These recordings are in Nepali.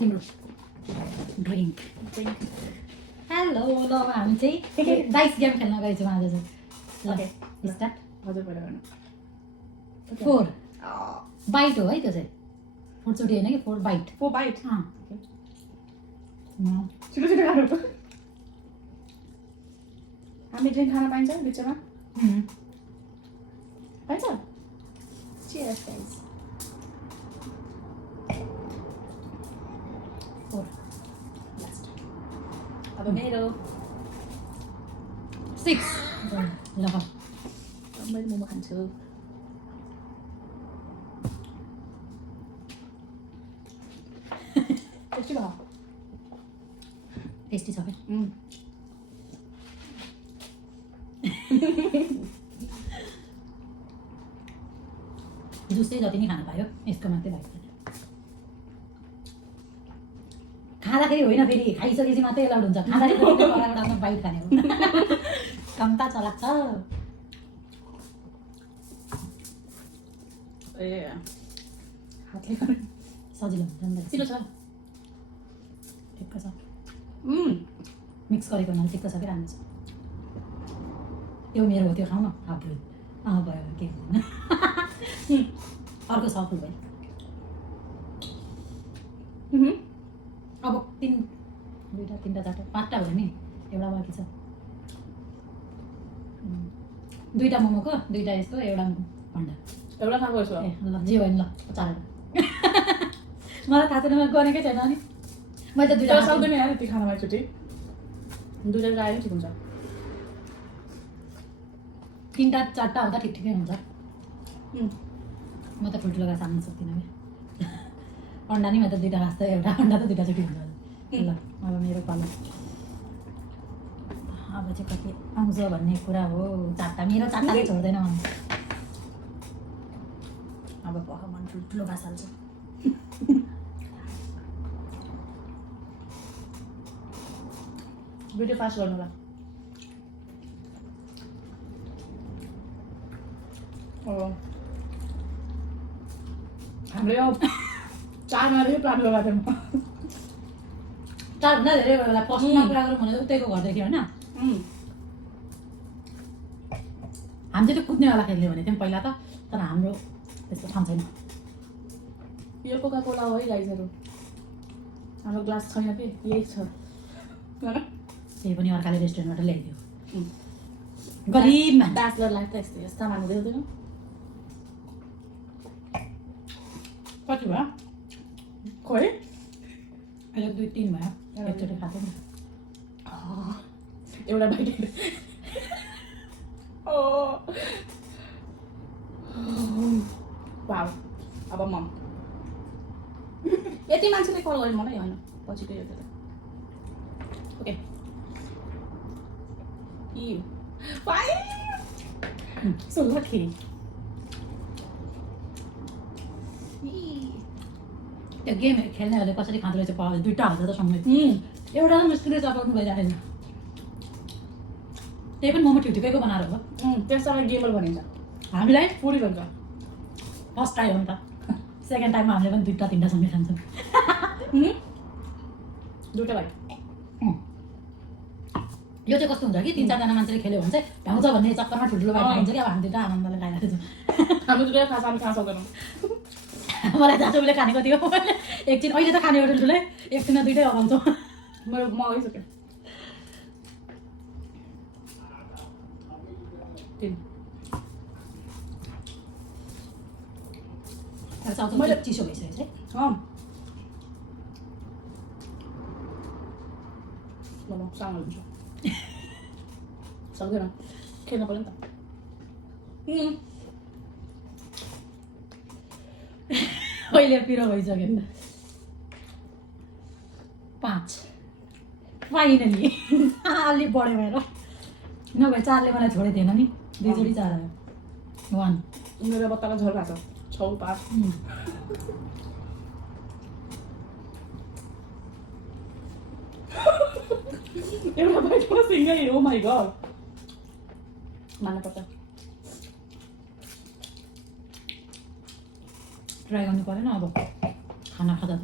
तिम्रो ड्रिङ्क हेलो ल अब हामी चाहिँ डाइस गेम खेल्न गएछौँ आज चाहिँ ओके स्टार्ट हजुर पहिला गर्नु 4 बाइट हो है त्यो चाहिँ 4 चोटि होइन कि 4 बाइट 4 बाइट छिटो छिटो गाह्रो हामी ड्रिङ्क खान पाइन्छ बिचमा पाइन्छ चियर्स गाइस 4 लास्ट अब मेरो 6 ल मैले मोमो खान्छु टेस्टी भयो टेस्टी छ क्या जुस चाहिँ जति नै खान पायो यसको मात्रै बाइट छैन खाँदाखेरि होइन फेरि खाइसकेपछि मात्रै एलाउड हुन्छ खाँदाखेरि आफ्नो बाइट खाने हो कम्ता चलाक छ ए हातले गर्ने सजिलो हुन्छ नि त छिटो छ ठिक्क छ मिक्स गरेको हुनाले ठिक्क छ कि राम्रो छ त्यो मेरो हो त्यो खाउँ न हाफ भयो के हुँदैन अर्को सफल भयो अब 3 2टा 3टा 4टा 5टा भयो नि एउटा बाँकी छ 2टा मोमोको 2टा यसको एउटा अन्डा एउटा खाएको छु ए ल जे भयो नि ल 4वटा मलाई थाहा छैन मैले गरेकै छैन नि मैले त 2टा सक्दैन यार यति खानामा एकचोटि दुईटा आयो नि ठिक हुन्छ 3टा 4टा हुँदा ठिकै हुन्छ म त ठुल्ठुलो गाछ हाल्नु सक्दिनँ क्या अन्डा नि म त 2टा गाछ त एउटा अन्डा त 2टा चोटि हुन्छ ल अब मेरो पालो अब चाहिँ कति आउँछ भन्ने कुरा हो 4टा मेरो 4टाले छोड्दैन अब मन ठुल्ठुलो गाछ हाल्छ भिडियो फास्ट गर्नु होला हाम्रो यो 4 महिनादेखि प्लान लगाएको थियौँ 4भन्दा धेरै भयो होला फर्स्टमा कुरा गरौँ भने उतैको घरदेखि होइन हामी चाहिँ त्यो कुद्नेवाला खेल्ने भनेको थियौँ पहिला त तर हाम्रो त्यस्तो ठाउँ छैन यो कोका कोला हो है गाइजहरू हाम्रो ग्लास छैन कि यही छ त्यही पनि अर्काले रेस्टुरेन्टबाट ल्याइदियो गरिब मान्छे ब्याचलर लाइफ त यस्तै यस्तो सामान हुँदै हुँदैन कति भयो खोइ अहिले 2 3 भयो एकचोटि खाएको नि एउटा बाइट वाउ अब मम यति मान्छेले कल गर्यो मलाई होइन पछिको यो ओके सो लकी त्यो गेम खेल्नेहरूले कसरी खाँदो रहेछ पायो 2टा हाल्छ त सँगै एउटा त मुस्किलले चपाउनु भइरहेको छैन त्यही पनि मोमो ठिकठिकैको बनाएर हो त्यसलाई गेमर भनिन्छ हामीलाई पुरी भन्छ फर्स्ट ट्राई हो नि त सेकेन्ड टाइममा हामीले पनि 2टा 3टा सँगै खान्छौँ दुईटा बाइट यो चाहिँ कस्तो हुन्छ कि 3-4जना मान्छेले खेल्यो भने चाहिँ भ्याउँछ भन्ने चक्करमा ठुल्ठुलो बाइट खाइन्छ कि अब हामी 2टा आनन्दले खाइरहेको छौँ हाम्रो दुईटा खास हामी खान सक्दैनौँ मलाई दाजुले खानेको थियो एकछिन अहिले त खाने हो ठुल्ठुलै एकछिनमा 2टै अगाउँछौँ मेरो मगाइसक्यो 3 मैले चिसो भइसकेको है ल म सानो हुन्छ सक्दैन खेल्नु पऱ्यो नि त अहिले पिरो भइसक्यो 5 फाइनली अलि बढ्यो मेरो नभए 4ले मलाई छोडेको थिएन नि 2 जोडी 4 आयो 1 मेरो बत्ताको झोल भएको छ 6 5 एउटा बाइटमा सिँगै ओ माई गड मान्नु पर्छ ट्राई गर्नु परेन अब खाना खाँदा त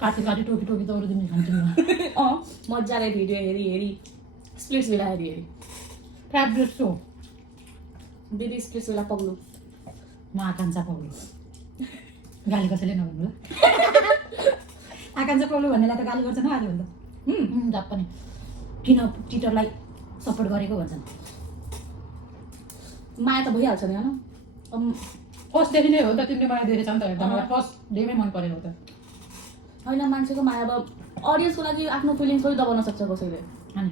काटी काटी टोकी टोकी दौरो दिने खान्थ्यौँ मजाले भिडियो हेरी स्प्लिट्स भिला हेरी फेभरेट सो दिदी स्प्लिट्स भिला पग्लु म आकाङ्क्षा पौलो गाली कसैले नभन्नु ल आकाङ्क्षा पौलो भन्नेलाई त गाली गर्छ न आज भन्दा जब पनि किन टिटरलाई सपोर्ट गरेको भन्छन् माया त भइहाल्छ नि होइन फर्स्टदेखि नै हो त तिमीले मलाई देखेछ नि त एकदम फर्स्ट डेमै मन परेको त होइन मान्छेको माया अब अडियन्सको लागि आफ्नो फिलिङ्स पनि दबाउन सक्छ कसैले अनि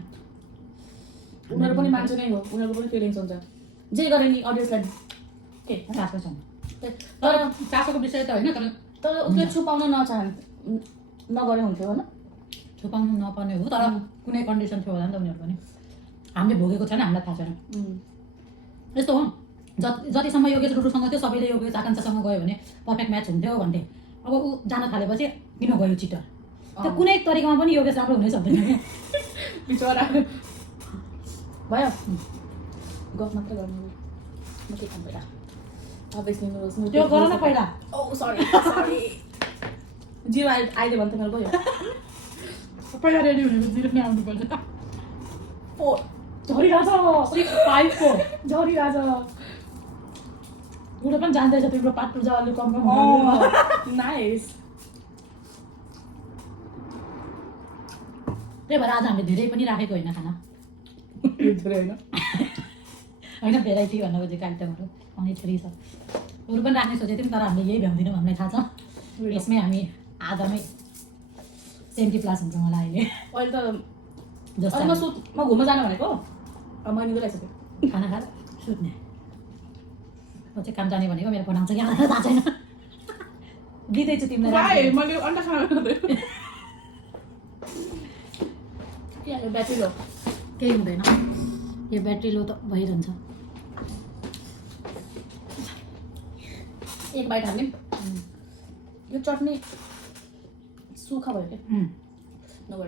उनीहरू पनि मान्छे नै हो उनीहरूको पनि फिलिङ्स हुन्छ जे गरे नि अडियन्सलाई के चासो छैन तर चासोको विषय त होइन तर उसले छुपाउन नगरे हुन्थ्यो होइन छुपाउनु नपर्ने हो तर कुनै कन्डिसन थियो होला नि त उनीहरू पनि हामीले भोगेको छैन हामीलाई थाहा छैन यस्तो हो जतिसम्म योगेश रुडुसँग थियो सबैले योगेश आकाङ्क्षासँग गयो भने पर्फेक्ट म्याच हुन्थ्यो भन्थे अब ऊ जान थालेपछि किन गयो चिटर त्यो कुनै तरिकामा पनि योगेश राम्रो हुनै सक्दैन बिचरा भयो गफ मात्रै गर्नु म के काम पहिला त्यो गर न पहिला ओ सरी जिरो अहिले भन्थ्यो मेरो भयो पहिला रेडी हुने जिरो नै आउनुपर्छ ओ झरिरहेछ 6-5 को झरिरहेछ उसले पनि जान्दैछ तिम्रो पात पूजा अलिक कम कम नाइस त्यही भएर आज हामीले धेरै पनि राखेको होइन खाना धेरै होइन होइन भेराइटी भन्न खोजेको आइटमहरू अनि थ्री छ अरू पनि राख्ने सोचेको थियौँ तर हामीले यही भ्याउँदैनौँ हामीलाई थाहा छ यसमै हामी आधामै 70+ हुन्छ मलाई अहिले अहिले त जस्तो म घुम्न जानु भनेको अब मैले गइरहेको खाना खाएर सुत्ने म चाहिँ काम जाने भनेको मेरो बनाउँछ कि आएर थाहा छैन दिँदैछु तिमीलाई मैले अन्डा खाना ब्याट्री लो केही हुँदैन यो ब्याट्री लो त भइरहन्छ एक बाइट हाल्ने यो चटनी सुखा भयो क्या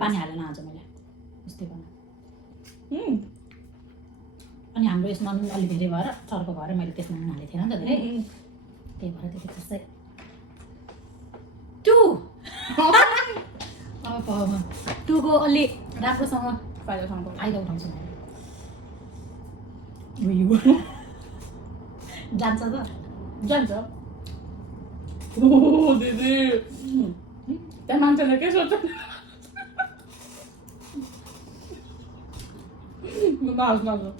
पानी हालेन आज मैले उस्तै बना अनि हाम्रो यसमा नुन अलि धेरै भएर चर्को भएर मैले त्यसमा नुन हालेको थिएन नि त धेरै त्यही भएर त्यति खासै टुको अलि राम्रोसँग फाइदा उठाउँछु जान्छ त जान्छ दिदी त्यहाँ मान्छेले के सोध्छ नाच्नु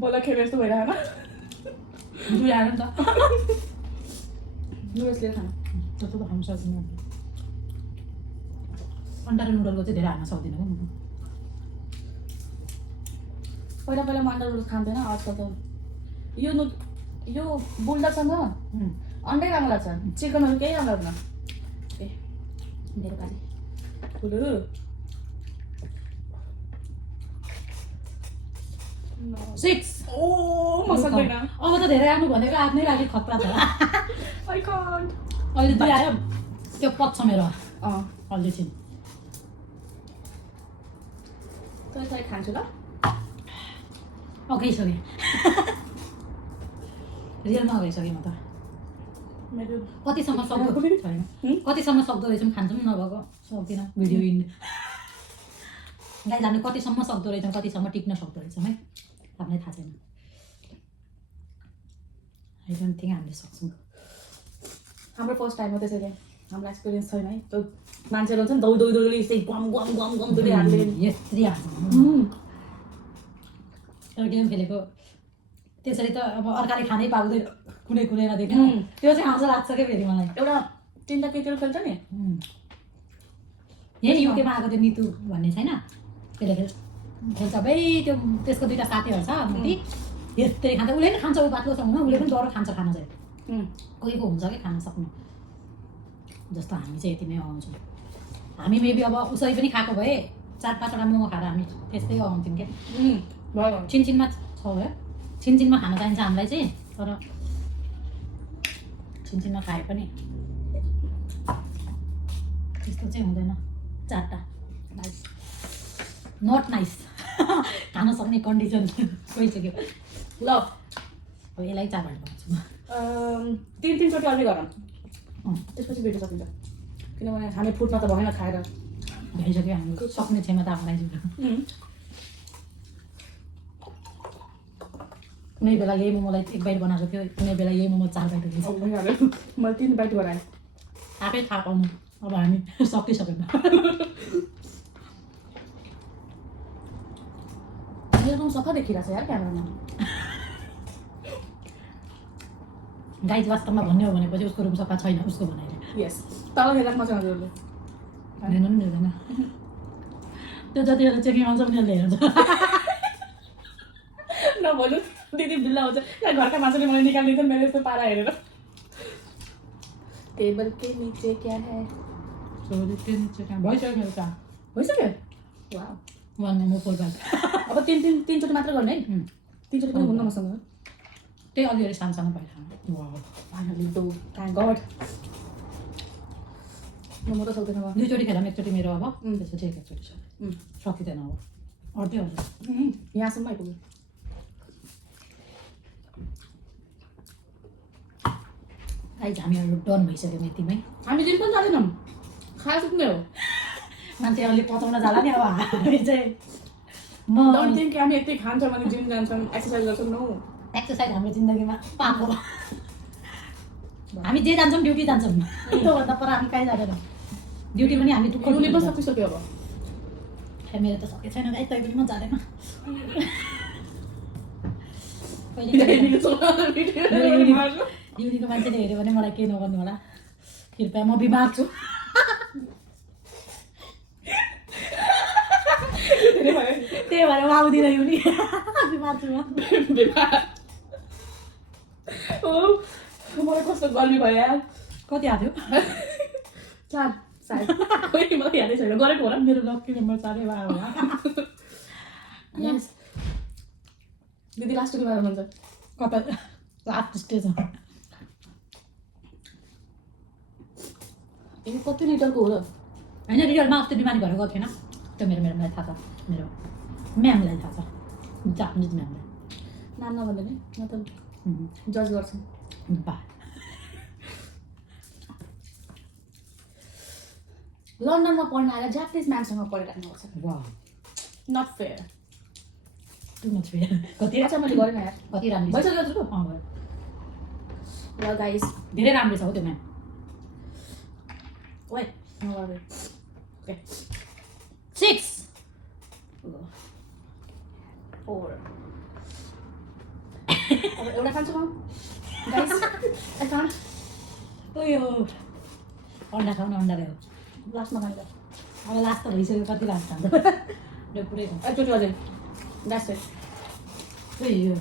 बोला खेल यस्तो भइरहेन दुई आयो नि त नुडल्सले खाना त्यस्तो त खानु सक्दिनँ अन्डा र नुडलको चाहिँ धेरै हाल्न सक्दिनँ क्या म पहिला पहिला म अन्डा नुडल्स खान्थेन आजकल त यो बुल्डासँग अन्डै राम्रो लाग्छ चिकनहरू केही राम्रो लाग्दैन ए मेरो गाली ठुलो सिक्स ओ म सक्दैन अब त धेरै आउनु भनेको आफ्नै लागि खतरा छ आई कान्ट अहिले दुई आयो त्यो पच्छ मेरो अलि छिन् तै खान्छु ल गइसकेँ रियलमा गइसकेँ म त मेरो कतिसम्म सक्दो छैन कतिसम्म सक्दो रहेछौँ खान्छौँ नभएको सक्दिनँ भिडियो इन्ड गाई जाने कतिसम्म सक्दो रहेछौँ कतिसम्म टिक्न सक्दो रहेछौँ है हामीलाई थाहा छैन आई डोन्ट थिङ्क हामीले सक्छौँ हाम्रो फर्स्ट टाइम हो त्यसैले हाम्रो एक्सपिरियन्स छैन है त्यो मान्छेहरू हुन्छ नि दौडी यस्तै गम गम गम गम दौडी हाल्ने यस्तै हाल्छ एउटा गेम खेलेको त्यसरी त अब अर्काले खानै पाउँदैन कुनै कुनै नदेख्नु त्यो चाहिँ आउँछ लाग्छ क्या फेरि मलाई एउटा तिनवटा केटीहरू खेल्छ नि यही युकेमा आएको त्यो नितु भन्ने छैन त्यसले खेल्छ सबै त्यो त्यसको दुईवटा साथीहरू छ माथि यस्तै खान्छ उसले पनि खान्छ ऊ बाक्लोसँग उसले पनि डर खान्छ खाना चाहिँ कोही को हुन्छ कि खान सक्नु जस्तो हामी चाहिँ यति नै आउँछौँ हामी मेबी अब उसरी पनि खाएको भए 4-5वटा मोमो खाएर हामी त्यस्तै आउँथ्यौँ क्या छिनछिनमा छ है छिनछिनमा खान चाहिन्छ हामीलाई चाहिँ तर छिनछिनमा खाए पनि त्यस्तो चाहिँ हुँदैन 4टा नाइस नट नाइस खान सक्ने कन्डिसन गइसक्यो ल अब यसलाई 4 बनाउँछु 3-3 चोटि अल्ली गरौँ त्यसपछि भेट्न सकिन्छ किनभने हामी फुट्न त भएन खाएर भइसक्यो हाम्रो सक्ने क्षमता आफूलाई कुनै बेला यही मोमोलाई 1 बाइट बनाएको थियो कुनै बेला यही मोमो 4 बाइट हुन्छ भइहाल्यो मैले 3 बाइट गराएँ आफै थाहा पाउनु अब हामी सकिसक्यौँ मेरो रुम सफा देखिरहेछ यार क्यामेरामा गाइज वास्तवमा भन्ने हो भनेपछि उसको रुम सफा छैन उसको भनाइले यस तल हेरेर मजा हजुरहरूले हेर्नु पनि हेर्दैन त्यो जति बेला चेकिङ आउँछ पनि उसले हेर्छ नभन्नु दिदी ढिल्ला हुन्छ यहाँ घरका मान्छेले मलाई निकाल्दिन्छ मेरो यस्तो पारा हेरेर टेबल के नीचे क्या है भइसक्यो मेरो त भइसक्यो वाउ 1 मोमो 4 बाइट अब 3 चोटि मात्र गर्ने है 3 चोटि पनि हुन्न मसँग त्यही अलिअलि सानो पाइखाना वाउ फाइनली डो थ्याङ्क गड म त सक्दैन अब 2 चोटि खेलाम 1 चोटि मेरो अब त्यसपछि 1 चोटि छ सकिँदैन अब अर्धै हुन्छ यहाँसम्म आइपुग्यो गाइज हामीहरू डन भइसक्यो यतिमै हामी जिम पनि जाँदैनौँ खाएर सुत्ने हो मान्छे अलिक पचाउन जाला नि अब हामी चाहिँ म डोन्ट थिङ्क हामी यति खान्छौँ भने जिम जान्छौँ एक्सर्साइज गर्छौँ नो एक्सर्साइज हाम्रो जिन्दगीमा पाप हो हामी जे जान्छौँ ड्युटी जान्छौँ त्योभन्दा पर हामी कहीँ जाँदैनौँ ड्युटी पनि हामी दुःख युनि पनि सकिसक्यो अब ए मेरो त सकेको छैन गाइज तैँले पनि जाँदैन युनिको मान्छेले हेऱ्यो भने मलाई केही नगर्नु होला कृपया म बिमार छु त्यही भएर म आउँदिनँ युनि बिमार छु मलाई कस्तो गर्मी भयो यार कति आएको थियो 4 सायद कोही मलाई यादै छैन गरेको होला मेरो लक्की नम्बर 4 भयो होला यस दिदी लास्ट के बारे भन्छ कता लास्ट स्टेज हो ए कति लिटरको हो र होइन रियलमा अस्ति बिमारी भएर गएको थिएन त्यो मलाई थाहा छ मेरो म्यामलाई थाहा छ जापानिज म्यामलाई नाम नभन्दा नि म त जज गर्छु बा लन्डनमा पढ्न आएर जापानिज म्यामसँग पढिराख्नुपर्छ वा not fair too much fair कति अच्छा मैले गरेन यार कति राम्रो छ भइसक्यो हजुरको भयो ल गाइस धेरै राम्रो छ हौ त्यो म्याम ओए नगरे ओके 6 4 अब एउटा खान्छु म गाइस आई कान्ट उयो अन्डा खाउन अन्डा ल्याऊ लास्टमा खान्छ अब लास्ट त भइसक्यो कति लास्ट खान्छ ल पुरै खाऊ एकचोटि अझै द्याट्स इट उयो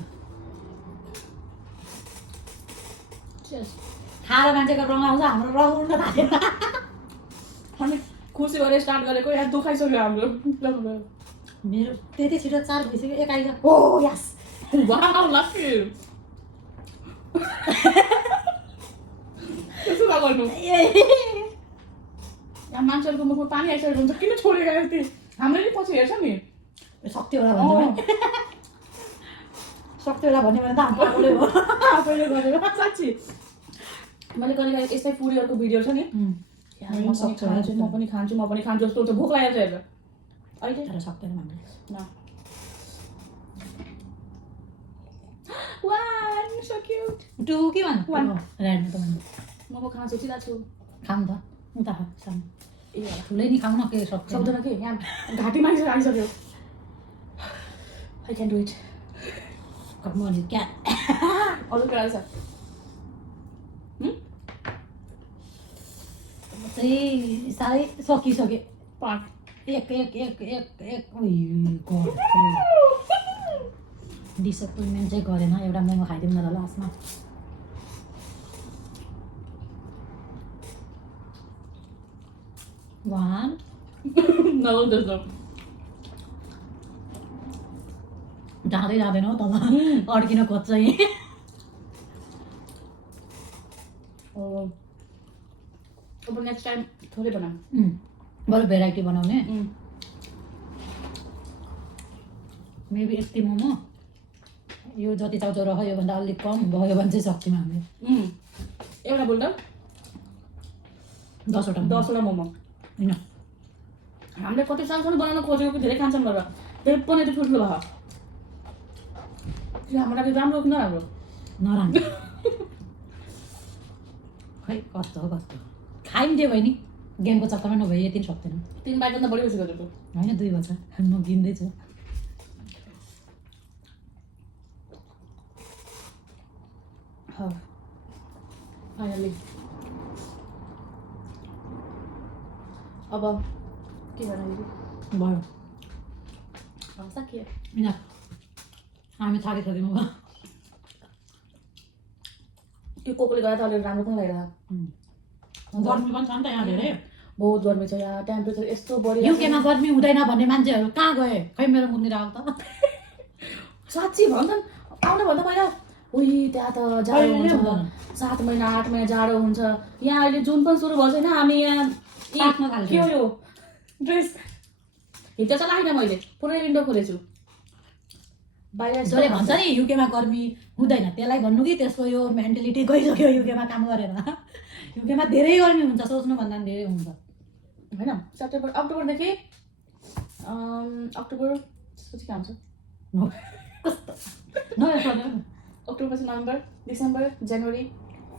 चेस खाएर मान्छेको रङ आउँछ हाम्रो रङ उड्न थाल्यो हामी खुसी गरेर स्टार्ट गरेको यहाँ दुखाइसक्यो हाम्रो मेरो त्यति छिटो 4 भइसक्यो 1 आइज ओ यस वाउ लकी त्यसो नगर्नु यहाँ मान्छेहरूको मुखमा पानी आइसकेको हुन्छ किन छोडेर यति हामीले नि पछि हेर्छ नि सक्थ्यो होला भन्छ सक्थ्यो होला भन्यो भने त हाम्रो आफूले हो आफैले गरेर साँच्ची मैले कहिले यस्तै फुडीहरूको भिडियो छ नि म पनि खान्छु जस्तो हुन्छ भोक लागेर हेर्छ अहिले तर सक्दैन हामीले न वान सो क्यूट 2 के भन्छ One. रेड त भन्नु म खान सोचिरहेको छु खाऊँ त उता खा सानो ए ठुलै नि खाउँ न के सक्दैन सक्दैन कि यहाँ घाँटीमा आइसक्यो आई क्यान डु इट म नि क्या अरू के रहेछ चाहिँ साह्रै सकिसकेँ 5 एक डिसएपोइन्टमेन्ट चाहिँ गरेन एउटा मोमो खाइदिउँ न त लास्टमा वान जाँदै जाँदैन हौ तल अड्किन खोज्छ यहीँ अब नेक्स्ट टाइम थोरै बनाऊँ बरु भेराइटी बनाउने मेबी यति मोमो यो जति चाउचाउ रह्यो योभन्दा अलिक कम भयो भने चाहिँ सक्छौँ हामीले एउटा बोल्दा 10वटा मोमो होइन हामीले कति सालसम्म बनाउन खोजेको कि धेरै खान्छौँ गरेर त्यही पनि त्यो ठुल्ठुलो भयो त्यो हाम्रो लागि राम्रो हो कि नराम्रो नराम्रो खै कस्तो हो कस्तो खाइम दियो बहिनी गेमको चक्करमा नभए यति पनि सक्दैन 3 बाइटभन्दा बढी बसेको त्यो होइन 2 बज्छ म गिन्दैछु फाइनली अब के गर्नु दिदी भयो सकियो होइन हामी थाकिसक्यौँ अब त्यो कोकोले गर्दा त अलिक राम्रो पनि लागिरहेको गर्मी पनि छ नि त यहाँ धेरै बहुत गर्मी छ यहाँ टेम्परेचर यस्तो बढी युकेमा गर्मी हुँदैन भन्ने मान्छेहरू कहाँ गए खै मेरो मुनिर आऊ त साँच्ची भन्छन् आउनु भन्दा पहिला उही त्यहाँ त जाडो हुन्छ 7 महिना 8 महिना जाडो हुन्छ यहाँ अहिले जुन पनि सुरु भएको छैन हामी यहाँ के हो यो ड्रेस हिजो चाहिँ लाग्दैन मैले पुरै विन्डो खोलेछु बाहिर जसले भन्छ नि युकेमा गर्मी हुँदैन त्यसलाई भन्नु कि त्यसको यो मेन्टालिटी गइसक्यो युकेमा काम गरेर युकेमा धेरै गर्मी हुन्छ सोच्नुभन्दा पनि धेरै हुन्छ होइन सेप्टेम्बर अक्टोबरदेखि अक्टोबर त्यसपछि के हुन्छ अक्टोबरपछि नोभेम्बर डिसेम्बर जनवरी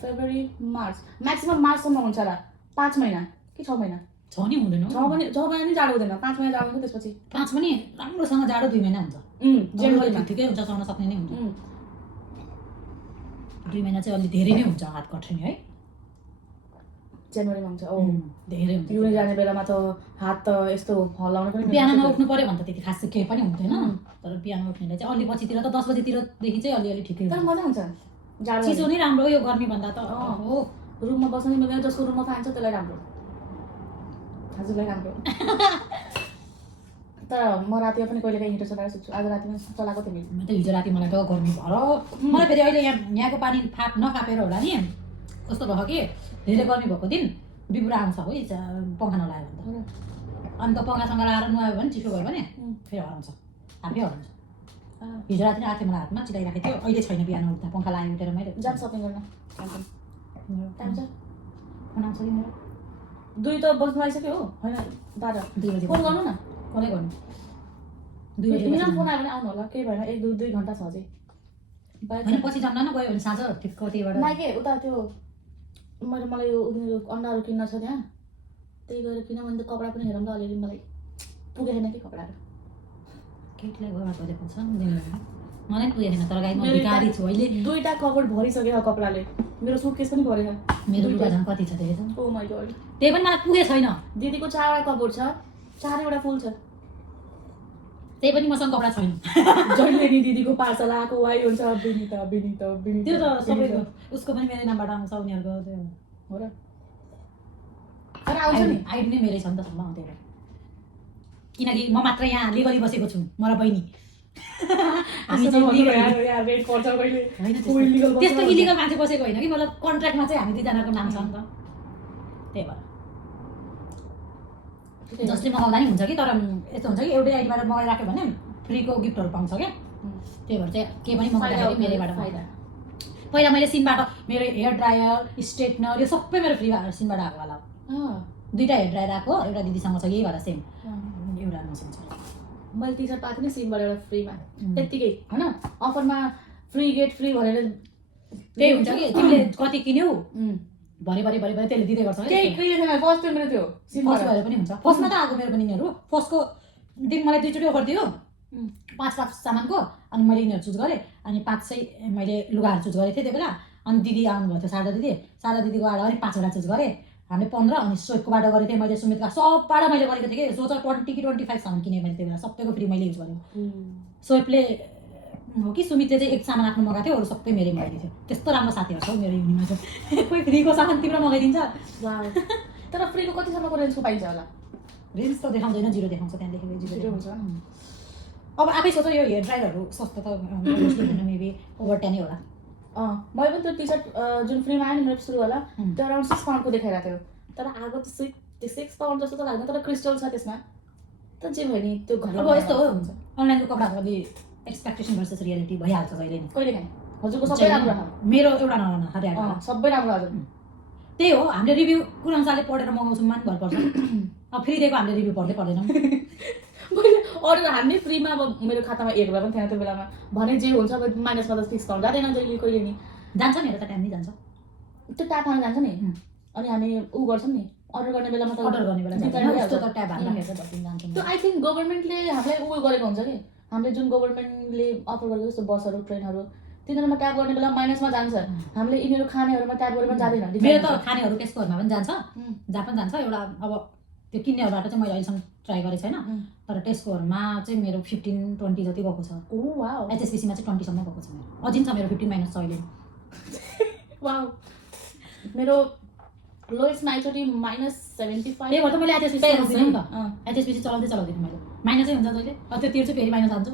फेब्रुअरी मार्च म्याक्सिमम् मार्चसम्म हुन्छ होला 5 महिना कि 6 महिना छ नि हुँदैन 6 महिना नि जाडो हुँदैन 5 महिना जाडो हुन्छ त्यसपछि 5 पनि राम्रोसँग जाडो 2 महिना हुन्छ जनवरीमा ठिकै हुन्छ सहन सक्ने नै हुन्छ 2 महिना चाहिँ अलि धेरै नै हुन्छ हात कठिन है जनवरीमा हुन्छ धेरै हुन्छ पिउने जाने बेलामा त हात त यस्तो हल्लाउन पनि बिहानमा उठ्नु पर्यो भने त त्यति खास केही पनि हुँदैन तर बिहान उठ्नेलाई चाहिँ अलि पछितिर त 10 बजीतिरदेखि चाहिँ अलिअलि ठिकै तर मजा हुन्छ जाडो चिसो नै राम्रो यो गर्मी भन्दा त हो रुममा बस्न नि मिल्दैन जसको रुममा फ्यान छ त्यसलाई राम्रो हजुरलाई राम्रो तर म राति पनि कहिले काहीँ हिटर चलाएर सुत्छु आज राति पनि चलाएको थिएँ म त हिजो राति मलाई त गर्मी भर मलाई फेरि अहिले यहाँको पानी नकापेर होला नि कस्तो भयो कि धेरै गर्मी भएको दिन बिबुरा आउँछ हो पङ्खा नलायो भने त अन्त पङ्खासँग लगाएर नुहायो भने चिसो भयो भने फेरि हराउँछ आफै हराउँछ हिजो राति नै आएको थियो मलाई हातमा चिलाइराखेको थियो अहिले छैन बिहान उठ्दा पङ्खा लगायो उठेर मैले जाम सपिङ गर्न टाइम छ फोन आउँछ कि मेरो 2 त बज्नु आइसक्यो हो होइन 12 2 बजी फोन गर्नु न कसलाई गर्नु 2 बजी मेरो फोन आयो भने आउनु होला केही भएन 1-2 घन्टा छ अझै होइन पछि जम्दा न गयो भने साँझ ठिक्क त्यहीबाट नाइके उता त्यो मलाई यो उनीहरू अन्डाहरू किन्न छ त्यहाँ त्यही गएर किन भने त कपडा पनि हेरौँ त अलिअलि मलाई पुगेन कि कपडाहरू केटीलाई घरमा गरेको छ मलाई पुगेन तर गाई म भिखारी छु अहिले 2टा कभर भरिसक्यो कपडाले मेरो सुटकेस पनि भरेन मेरो लुगा झन् कति छ धेरै छ ओ माय गॉड त्यही पनि मलाई पुगे छैन दिदीको 4वटा कभर छ 4वटा फुल छ त्यही पनि मसँग कपडा छैन जहिले नि दिदीको पार्सल आएको वाइ हुन्छ बिनिता त्यो त सबैको उसको पनि मेरो नामबाट आउँछ उनीहरूको त्यो हो र तर आउँछ नि आइडी नै मेरै छ नि त सम्म त्यही भएर किनकि म मात्र यहाँ लिगली बसेको छु म र बहिनी हामी चाहिँ यार वेट गर्छ कहिले होइन त्यस्तो इलिगल मान्छे बसेको होइन कि मतलब कन्ट्र्याक्टमा चाहिँ हामी दुईजनाको नाम छ नि त त्यही भएर जसले मगाउँदा नि हुन्छ कि तर यस्तो हुन्छ कि एउटै आइडीबाट मगाइराख्यो भने फ्रीको गिफ्टहरू पाउँछ क्या त्यही भएर चाहिँ के पनि मगाउँदाखेरि मेरैबाट फाइदा पहिला मैले सिनबाट मेरो हेयर ड्रायर स्ट्रेटनर यो सबै मेरो फ्री सिनबाट आएको होला 2टा हेयर ड्रायर आएको एउटा दिदीसँग छ यही भएर सेम एउटा मसँग छ मैले टी सर्ट पाएको थिएँ सिनबाट एउटा फ्रीमा त्यत्तिकै होइन अफरमा फ्री गेट फ्री भनेर त्यही हुन्छ कि तिमीले कति किन्यौ भरे त्यसले दिँदै गर्छ केही क्रिएट छैन फर्स्ट टाइम मेरो त्यो फर्स्ट भएर पनि हुन्छ फर्स्टमा त आएको मेरो पनि यिनीहरू फर्स्टको दिन मलाई 2चोटि अफर दियो 5 सामानको अनि मैले यिनीहरू चुज गरेँ अनि 5 चाहिँ मैले लुगाहरू चुज गरेको थिएँ त्यही बेला अनि दिदी आउनुभएको थियो सारदा दिदीकोबाट अनि 5वटा चुज गरेँ हामीले 15 अनि सोइककोबाट गरेको थिएँ मैले सुमितका सबबाट मैले गरेको थिएँ कि सोच 20 कि 25 सामान किनेँ मैले त्यही बेला सबैको फ्री मैले युज गरेँ सोइपले हो कि सुमितले चाहिँ एक सामान आफ्नो मगाएको थियो अरू सबै मेरै मगाइदिएको थियो त्यस्तो राम्रो साथीहरू छ मेरो युनिमा चाहिँ कोही फ्रीको सामान तिम्रो मगाइदिन्छ तर फ्रीको कतिसम्मको रेन्जको पाइन्छ होला रेन्ज त देखाउँदैन 0 देखाउँछ त्यहाँदेखि 0 हुन्छ अब आफै सोच यो हेयर ड्रायरहरू सस्तो त मेबी ओभर 10 होला मैले पनि त्यो टी सर्ट जुन फ्रीमा आयो नि मेरो सुरु होला त्यो अराउन्ड 6 पाउन्डको देखाइरहेको थियो तर आएको त्यो 6 पाउन्ड जस्तो त लाग्दैन तर क्रिस्टल छ त्यसमा त जे भयो नि त्यो घर अब यस्तो हो अनलाइनको कपडाहरू अलि एक्सपेक्टेसन भर्सेस रियालिटी भइहाल्छ जहिले नि कहिले काहीँ हजुरको सबै राम्रो छ मेरो एउटा नराम्रो सबै राम्रो हजुर त्यही हो हामीले रिभ्यू कुन अनुसारले पढेर मगाउँछौँ मान भर पर्छ अब फ्री दिएको हामीले रिभ्यू पढ्दै पर्दैनौँ मैले अर्डर हान्ने फ्रीमा अब मेरो खातामा 1 रुपियाँ पनि थिएन त्यो बेलामा भने जे हुन्छ अब माइनसमा त डिस्काउन्ट जाँदैन जहिले कहिले नि जान्छ नि त टाइम नै जान्छ त्यो ट्याप हाल्न जान्छ नि अनि हामी ऊ गर्छौँ नि अर्डर गर्ने बेलामा त अर्डर गर्ने बेला जस्तो त ट्याब हाल्दाखेरि त जति जान्छ त्यो आई थिङ्क गभर्मेन्टले हामीलाई ऊ गरेको हुन्छ कि हामीले जुन गभर्मेन्टले अफर गरेको जस्तो बसहरू ट्रेनहरू तिनीहरूमा ट्याप गर्ने बेला माइनसमा जान्छ हामीले यिनीहरू खानेहरूमा ट्याप गरेर जाँदैन मेरो त खानेहरू त्यसकोहरूमा पनि जान्छ जहाँ पनि जान्छ एउटा अब त्यो किन्नेहरूबाट चाहिँ मैले अहिलेसम्म ट्राई गरेको छैन तर टेस्कोहरूमा चाहिँ मेरो 15-20 जति गएको छ एचएसबिसीमा चाहिँ 20 सम्म गएको छ मेरो अझै छ मेरो 15 माइनस छ अहिले वाउ मेरो लोएस्टमा एकचोटि -75 त्यही भएर त मैले एचएसबिसी चलाउँदिनँ नि त एचएसबिसी चलाउँदिनँ मैले माइनसै हुन्छ जहिले त्यो तिर्छु फेरि माइनस हाल्छु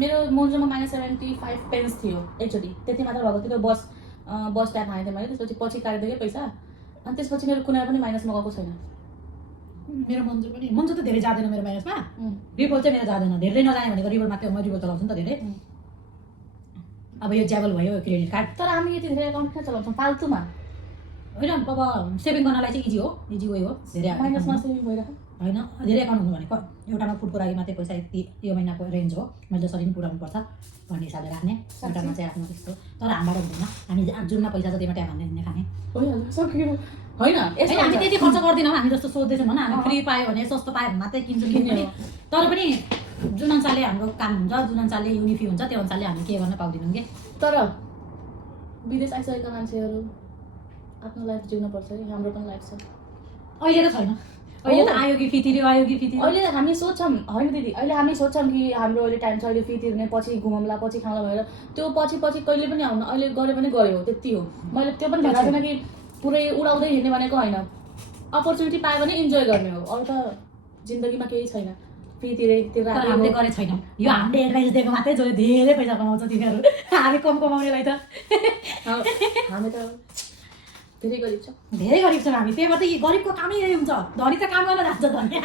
मेरो मोन्जोमा -75 पेन्स थियो एकचोटि त्यति मात्र भएको थियो त्यो बस ट्याप हानेको थिएँ मैले त्यसपछि पछि काटिदिएँ पैसा अनि त्यसपछि मेरो कुनै पनि माइनसमा गएको छैन मेरो मन्जु त धेरै जाँदैन मेरो माइनसमा रिबल चाहिँ मेरो जाँदैन धेरै नजाने भनेको रिबल मात्रै म रिबल चलाउँछु नि त धेरै अब यो ज्याबल भयो क्रेडिट कार्ड तर हामी यति धेरै एकाउन्ट किन चलाउँछौँ फाल्तुमा होइन अब सेभिङ गर्नलाई चाहिँ इजी वे हो धेरै माइनसमा सेभिङ भइरहेको होइन धेरै एकाउन्ट हुनु भनेको एउटामा फुडको लागि मात्रै पैसा यति यो महिनाको रेन्ज हो मैले जसरी पनि पुऱ्याउनु पर्छ भन्ने हिसाबले राख्ने एउटामा चाहिँ आफ्नो त्यस्तो तर हाम्रो हुँदैन हामी जुनमा पैसा छ त्यहीमा ट्याप हाल्ने हिँड्ने खाने भइहाल्छ सक्यो होइन हामी त्यति खर्च गर्दैनौँ हामी जस्तो सोच्दैछौँ होइन हामी फ्री पायो भने सस्तो पायो भने मात्रै किन्छौँ किन्ने तर पनि जुन अनुसारले हाम्रो काम हुन्छ जुन अनुसारले युनिफी हुन्छ त्यो अनुसारले हामी के गर्न पाउँदैनौँ कि तर विदेश आइसकेका मान्छेहरू आफ्नो लाइफ जिउनुपर्छ है हाम्रो पनि लाइफ छ अहिले त छैन अहिले त आयो कि फी तिर्यो अहिले हामी सोच्छौँ होइन दिदी अहिले हामी सोच्छौँ कि हाम्रो अहिले टाइम छ अहिले फी तिर्ने पछि घुमौँला पछि खाउँला भनेर त्यो पछि कहिले पनि आउनु अहिले गरे पनि गऱ्यो त्यति हो मैले त्यो पनि भनेको छैन कि पुरै उडाउँदै हिँड्ने भनेको होइन अपर्च्युनिटी पायो भने इन्जोय गर्ने हो अरू त जिन्दगीमा केही छैन फी तिरेर हामीले गरेको छैनौँ यो हामीले एडभाइस दिएको मात्रै जसले धेरै पैसा कमाउँछ तिनीहरू हामी कम कमाउनेलाई त हामी त धेरै गरिब छौँ हामी त्यही भएर त गरिबको कामै यही हुन्छ धनी त काम गर्न जान्छ धनी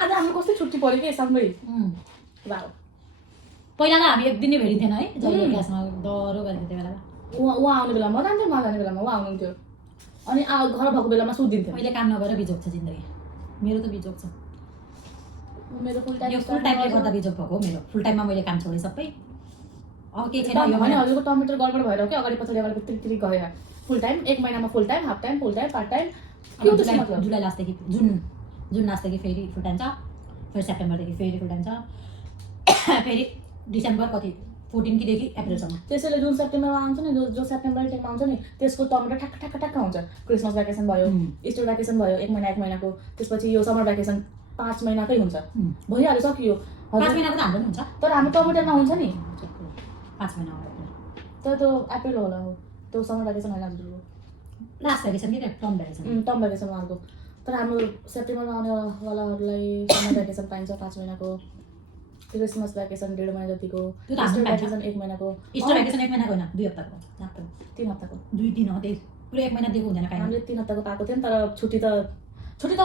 आज हाम्रो कस्तो छुट्टी पऱ्यो कि सँगै पहिला त हामी एक दिन नै भेटिन्थेन है जहिले क्लासमा डह्रो गरेको त्यो बेला उहाँ आउने बेलामा म जान्थेँ म जाने बेलामा उहाँ आउनुहुन्थ्यो अनि घर भएको बेलामा सुत्दिन्थ्यो मैले काम नगरेर बिजोग छ जिन्दगी मेरो त बिजोग छ मेरो फुल टाइमले गर्दा बिजोग भएको मेरो फुल टाइममा मैले काम छोडेँ सबै अब केही छैन यो भने हजुरको टमेटर गडबड भएर कि अगाडि पछाडि तिरी गएर फुल टाइम 1 महिनामा फुल टाइम हाफ टाइम फुल टाइम पार्ट टाइम जुलाई लास्टदेखि जुन लास्टदेखि फेरि फुल टाइम छ फेरि सेप्टेम्बरदेखि फेरि फुल टाइम छ फेरि डिसेम्बर कति 14 देखि अप्रिलसम्म त्यसैले जुन सेप्टेम्बरमा आउँछ नि जो सेप्टेम्बर टाइममा आउँछ नि त्यसको टमेटर ठ्याक्क आउँछ क्रिसमस भ्याकेसन भयो इस्टर भ्याकेसन भयो 1 महिनाको त्यसपछि यो समर भ्याकेसन 5 महिनाकै हुन्छ भइहाल्यो सकियो 5 महिनाको त हाम्रो पनि हुन्छ तर हाम्रो टमेटरमा हुन्छ नि 5 महिना तर त्यो अप्रिल होला हो त्यो समर भ्याकेसन होइन हजुरको लास्ट भ्याकेसन कि टर्म भ्याकेसन उहाँको तर हाम्रो सेप्टेम्बरमा आउनेवालाहरूलाई समर भ्याकेसन पाइन्छ 5 महिनाको क्रिसमस भ्याकेसन 1.5 महिना जतिको इस्टर भ्याकेसन 1 महिनाको इस्टर भ्याकेसन 1 महिनाको होइन 2 हप्ताको 3 हप्ताको 2-3 हो त्यही पुरै 1 महिना दिएको हुँदैन काहीँ हामीले 3 हप्ताको पाएको थियौँ तर छुट्टी त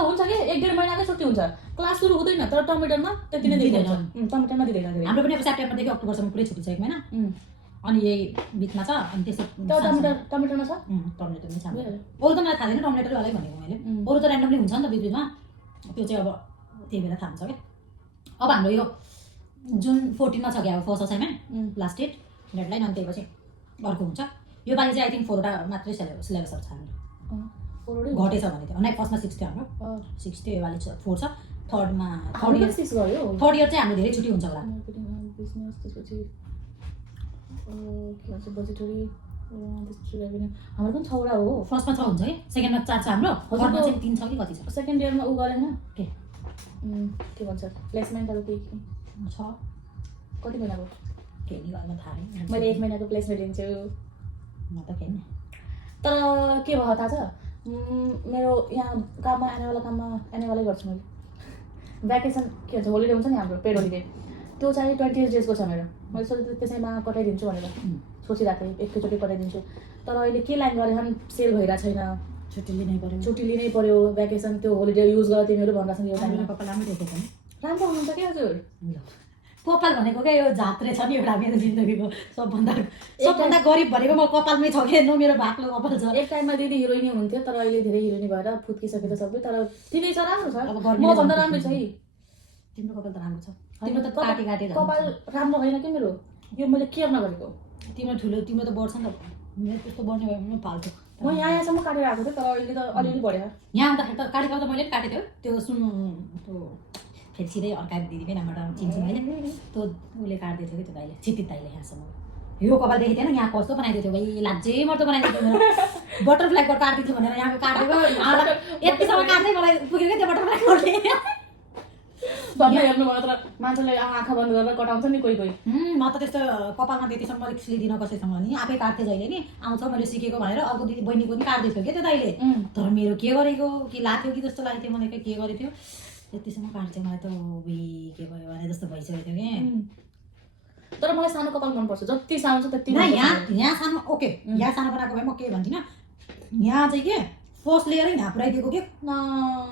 हुन्छ कि 1-1.5 महिनाकै छुट्टी हुन्छ क्लास सुरु हुँदैन तर टमेटरमा त्यति नै दिँदैन टमेटरमा दिँदैन हाम्रो पनि अब सेप्टेम्बरदेखि अक्टोबरसम्म पुरै छुट्टी छ 1 महिना अनि यही बिचमा छ अनि त्यसै टमेटरमा छ टमेटर पनि छ अरू त मलाई थाहा छैन टमेटर वालै भनेको मैले अरू त ऱ्यान्डमली हुन्छ नि त बिचमा त्यो चाहिँ अब त्यही बेला थाहा हुन्छ क्या अब हाम्रो यो जुन 14 मा छ क्या अब first assignment last date deadline अनि त्यसपछि अर्को हुन्छ यो पालि चाहिँ आई थिङ्क 4 वटा मात्रै सिलेबसहरू छ हाम्रो घटेछ भने थियो नै फर्स्टमा 6 थियो हाम्रो 6 थियो योपालि 4 छ थर्डमा थर्ड इयर चाहिँ हाम्रो धेरै छुट्टी हुन्छ होला बजेटरी हाम्रो पनि 6 वटा हो फर्स्टमा 6 हुन्छ है सेकेन्डमा 4 छ हाम्रो थर्डमा चाहिँ 3 छ कि कति छ सेकेन्ड इयरमा उ गरे हैन के भन्छ प्लेसमेन्टहरु के छ कति महिनाको के नि गर्न थाहा छैन मैले 1 महिनाको प्लेसमेन्ट लिन्छु म त के नि तर के भयो थाहा छ मेरो यहाँ काममा आनेवालै गर्छु मैले भ्याकेसन के भन्छ होलिडे हुन्छ नि हाम्रो पेड होलिडे त्यो चाहिँ 28 डेजको छ मेरो मैले सोचेँ त्यसैमा कटाइदिन्छु भनेर सोचिरहेको थिएँ एकैचोटि कटाइदिन्छु तर अहिले के लाइन गरेछन् सेल भइरहेको छैन छुट्टी लिनै पर्यो भ्याकेसन त्यो होलिडे युज गर तिमीहरू भन्दैछन् यो टाइममा कपाल राम्रो देखेको नि राम्रो हुनुहुन्छ के हजुर कपाल भनेको क्या यो झात्रे छ नि एउटा मेरो जिन्दगीको सबभन्दा गरिब भनेको म कपालमै छ क्या मेरो बाक्लो कपाल छ। एक टाइममा दिदी हिरोइनी हुन्थ्यो तर अहिले धेरै हिरोइनी भएर फुत्किसकेर सबै। तर ठिकै छ, राम्रो छ, अब म भन्दा राम्रो छ है। तिम्रो कपाल त राम्रो छ, तिम्रो त काटी काटेर कपाल राम्रो होइन कि मेरो, यो मैले केयर नगरेको। तिम्रो ठुलो, तिम्रो त बढ्छ नि त, मेरो त्यस्तो बढ्ने भयो भने फाल्थ्यो। म यहाँसम्म काटेर आएको थिएँ तर अहिले त अलिअलि बढ्यो। यहाँ आउँदाखेरि त काटेको त मैले पनि काटेको थियो, त्यो सुन त्यो फेरि सिधै अर्का दिदीकै नामबाट चिन्छु मैले, त्यो उसले काटिदिएको थियो कि त्यो दाइले, क्षितिज दाइले यहाँसम्म। यो कपाल देखेको थिएन, यहाँ कस्तो बनाइदिएको थियो भाइ, लाजै मर्दो बनाइदिएको थियो। बटरफ्लाईको काटिदिन्छु भनेर यहाँको काटेको यतिसम्म काट्दै मलाई पुग्यो क्या त्यो बटरफ्लाईकोले। भन्दा हेर्नु भयो तर मान्छेले आँखा बन्द गरेर कटाउँछ नि कोही कोही। म त त्यस्तो कपालमा त्यतिसम्म रिक्स लिँदिनँ कसैसँग नि, आफै काट्थेँ जहिले नि, आउँछ मैले सिकेको भनेर अर्को दिदी बहिनीको पनि काट्दै थियो क्या त्यो दाइले। तर मेरो के गरेको कि लाग्थ्यो कि जस्तो लागेको थियो, मलाई के गरेको थियो त्यतिसम्म काट्थ्यो, मलाई त के भयो भने जस्तो भइसकेको थियो कि। तर मलाई सानो कपाल मनपर्छ, जति सानो छ त्यति। यहाँ सानो ओके, यहाँ सानो बनाएको भए म के भन्दिनँ, यहाँ चाहिँ के फर्स्ट लेयरै यहाँ पुऱ्याइदिएको के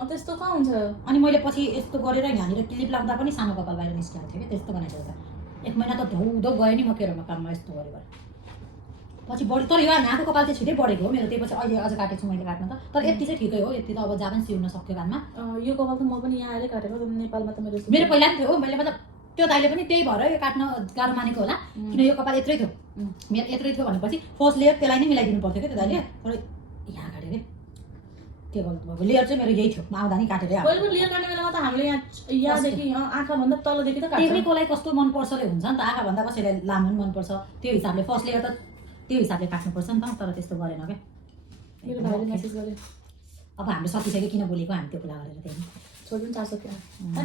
त्यस्तो कहाँ हुन्छ। अनि मैले पछि यस्तो गरेर यहाँनिर क्लिप लाग्दा पनि सानो कपाल बाहिर निस्किएको थियो कि, त्यस्तो बनाइदिएको त। 1 महिना त धौधौ गयो नि म केरोमा काममा यस्तो गरेर, पछि बढी। तर यो यहाँको कपाल चाहिँ छिटै बढेको हो मेरो, त्यही पछि अहिले अझ काटेको छु मैले काट्न त। तर यति चाहिँ ठिकै हो, यति त अब जहाँ पनि सिउन सक्यो कानमा। यो कपाल त म पनि यहाँ आएर काटेको, नेपालमा त मेरो पहिला पनि थियो, मैले मतलब त्यो दाइले पनि त्यही भएर यो काट्न गाह्रो मानेको होला, किन यो कपाल यत्रै थियो, मेरो यत्रै थियो भनेपछि फर्स्ट लेयर त्यसलाई नै मिलाइदिनु पर्थ्यो क्या त्यो दाइले। तर यहाँ काट्यो क्या, के गर्नु अब, लेयर चाहिँ मेरो यही थियो, म आउँदा नि काटेर पहिलो लेयर काट्ने बेलामा त हामीले यहाँदेखि आँखाभन्दा तलदेखि त काट्छ। कसलाई कस्तो मनपर्छले हुन्छ नि त, आँखाभन्दा कसैलाई लामो पनि मनपर्छ, त्यो हिसाबले फर्स्ट लेयर त त्यो हिसाबले काट्नुपर्छ नि त। तर त्यस्तो गरेन क्या, मेरो भाइले मेसेज गरे अब हाम्रो सकिसक्यो किन बोलेको हामी त्यो कुरा गरेर त्यही छोड्नु 400 क्या।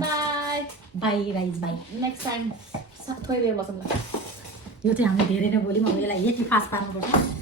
By by guys by, next time थोरै बेर बसौँला। यो चाहिँ हामीले धेरै नै बोल्यौँ, अब यसलाई यति फास्ट पार्नुपर्छ।